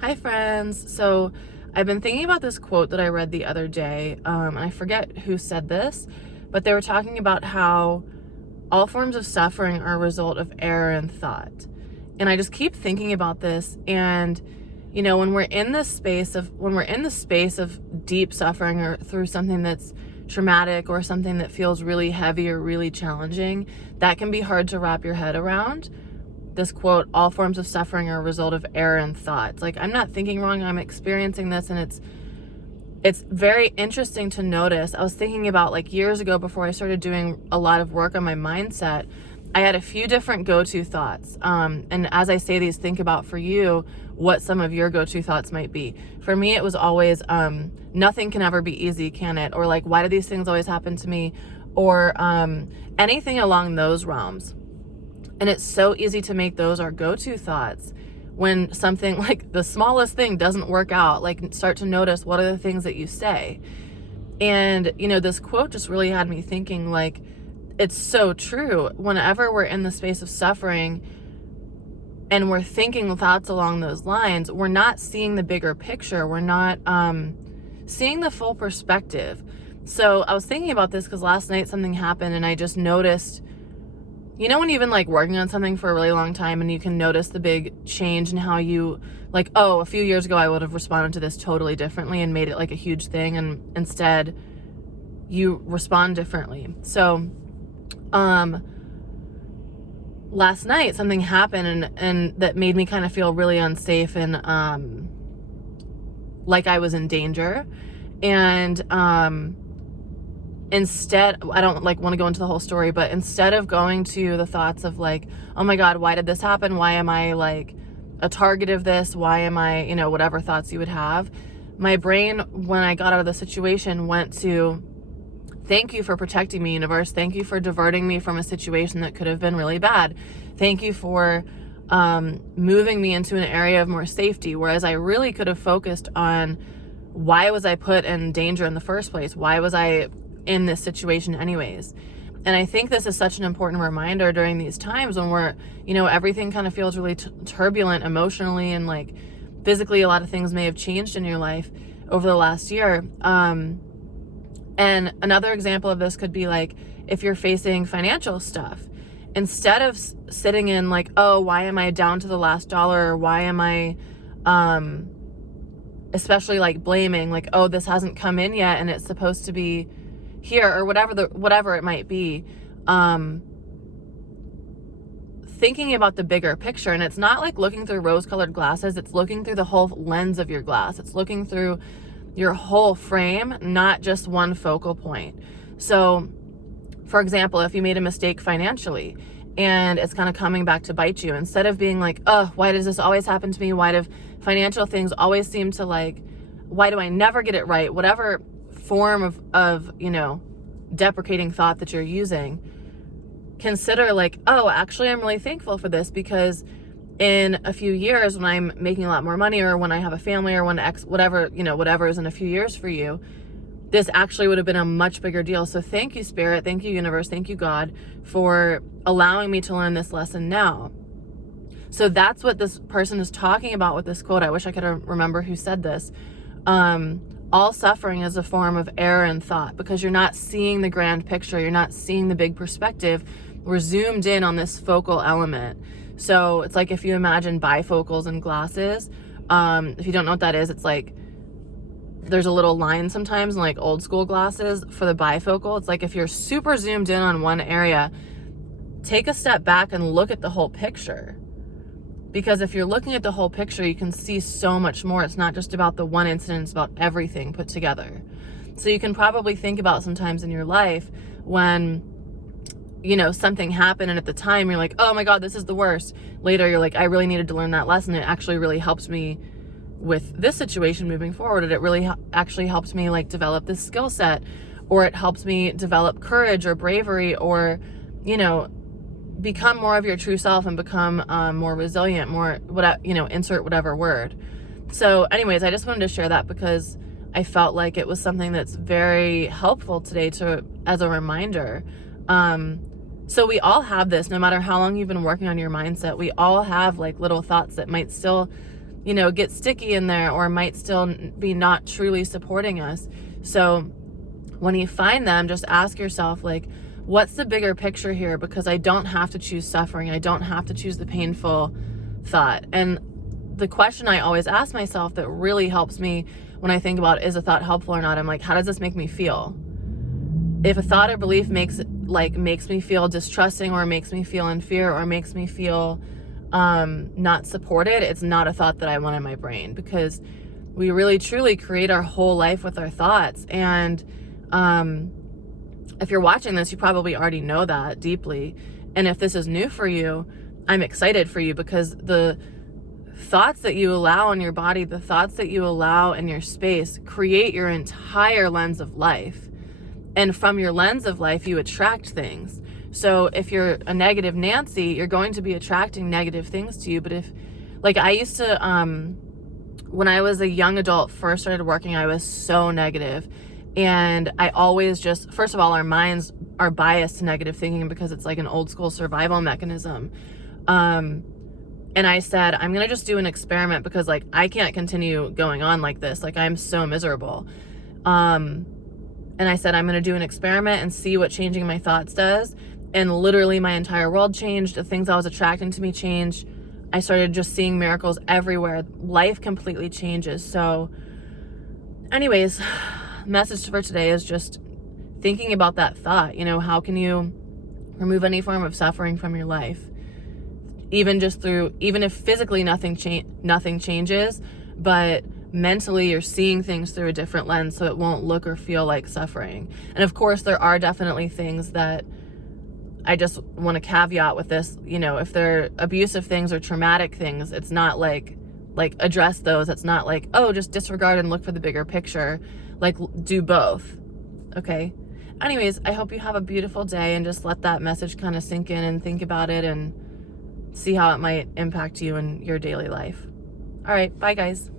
Hi friends. So I've been thinking about this quote that I read the other day. And I forget who said this, but they were talking about how all forms of suffering are a result of error in thought. And I just keep thinking about this. And, when we're in this space of deep suffering or through something that's traumatic or something that feels really heavy or really challenging, that can be hard to wrap your head around. This quote, all forms of suffering are a result of error in thought. It's like, I'm not thinking wrong, I'm experiencing this, and it's very interesting to notice. I was thinking about, like, years ago, before I started doing a lot of work on my mindset, I had a few different go-to thoughts. And as I say these, think about for you what some of your go-to thoughts might be. For me, it was always, nothing can ever be easy, can it? Or like, why do these things always happen to me? Or anything along those realms. And it's so easy to make those our go-to thoughts when something like the smallest thing doesn't work out. Like, start to notice, what are the things that you say? And, this quote just really had me thinking, like, it's so true. Whenever we're in the space of suffering and we're thinking thoughts along those lines, we're not seeing the bigger picture. We're not seeing the full perspective. So I was thinking about this because last night something happened and I just noticed, when you've been like working on something for a really long time and you can notice the big change in how you, like, oh, a few years ago I would have responded to this totally differently and made it like a huge thing, and instead you respond differently. So last night something happened and that made me kind of feel really unsafe and like I was in danger. And instead, I don't like want to go into the whole story, but instead of going to the thoughts of like, oh my God, why did this happen? Why am I like a target of this? Why am I, whatever thoughts you would have, my brain, when I got out of the situation, went to, thank you for protecting me, universe. Thank you for diverting me from a situation that could have been really bad. Thank you for moving me into an area of more safety. Whereas I really could have focused on, why was I put in danger in the first place? Why was I in this situation anyways? And I think this is such an important reminder during these times when we're, everything kind of feels really turbulent emotionally, and like physically a lot of things may have changed in your life over the last year. And another example of this could be like, if you're facing financial stuff, instead of sitting in like, oh, why am I down to the last dollar? Or why am I, especially like blaming, like, oh, this hasn't come in yet and it's supposed to be here, or whatever it might be, thinking about the bigger picture. And it's not like looking through rose-colored glasses, it's looking through the whole lens of your glass. It's looking through your whole frame, not just one focal point. So for example, if you made a mistake financially and it's kind of coming back to bite you, instead of being like, oh, why does this always happen to me? Why do financial things always seem to, like, why do I never get it right? Whatever form of deprecating thought that you're using, consider like, oh, actually I'm really thankful for this, because in a few years when I'm making a lot more money, or when I have a family, or when whatever is in a few years for you, this actually would have been a much bigger deal. So thank you, Spirit, thank you, universe, thank you, God, for allowing me to learn this lesson now. So that's what this person is talking about with this quote. I wish I could remember who said this. All suffering is a form of error in thought, because you're not seeing the grand picture. You're not seeing the big perspective. We're zoomed in on this focal element. So it's like if you imagine bifocals in glasses. If you don't know what that is, it's like there's a little line sometimes in like old school glasses for the bifocal. It's like if you're super zoomed in on one area, take a step back and look at the whole picture. Because if you're looking at the whole picture, you can see so much more. It's not just about the one incident, it's about everything put together. So you can probably think about sometimes in your life when, something happened and at the time you're like, oh my God, this is the worst. Later you're like, I really needed to learn that lesson. It actually really helps me with this situation moving forward. And it really actually helps me like develop this skill set, or it helps me develop courage or bravery, or, become more of your true self and become more resilient, more, insert whatever word. So anyways, I just wanted to share that because I felt like it was something that's very helpful today as a reminder. So we all have this, no matter how long you've been working on your mindset, we all have like little thoughts that might still get sticky in there, or might still be not truly supporting us. So when you find them, just ask yourself, like, what's the bigger picture here? Because I don't have to choose suffering. I don't have to choose the painful thought. And the question I always ask myself that really helps me when I think about, is a thought helpful or not? I'm like, how does this make me feel? If a thought or belief makes me feel distrusting, or makes me feel in fear, or makes me feel not supported, it's not a thought that I want in my brain, because we really truly create our whole life with our thoughts. And if you're watching this, you probably already know that deeply. And if this is new for you, I'm excited for you, because the thoughts that you allow in your body, the thoughts that you allow in your space, create your entire lens of life. And from your lens of life, you attract things. So if you're a negative Nancy, you're going to be attracting negative things to you. But if, like, I used to, when I was a young adult, first started working, I was so negative. And I always just, first of all, our minds are biased to negative thinking because it's like an old school survival mechanism. And I said, I'm going to just do an experiment, because like, I can't continue going on like this. Like, I'm so miserable. And I said, I'm going to do an experiment and see what changing my thoughts does. And literally my entire world changed. The things I was attracting to me changed. I started just seeing miracles everywhere. Life completely changes. So anyways, message for today is just thinking about that thought. How can you remove any form of suffering from your life? Even if physically nothing changes, but mentally you're seeing things through a different lens, so it won't look or feel like suffering. And of course, there are definitely things that I just want to caveat with this. If they're abusive things or traumatic things, it's not like address those. It's not like, oh, just disregard and look for the bigger picture. Like, do both. Okay. Anyways, I hope you have a beautiful day, and just let that message kind of sink in and think about it and see how it might impact you in your daily life. All right. Bye, guys.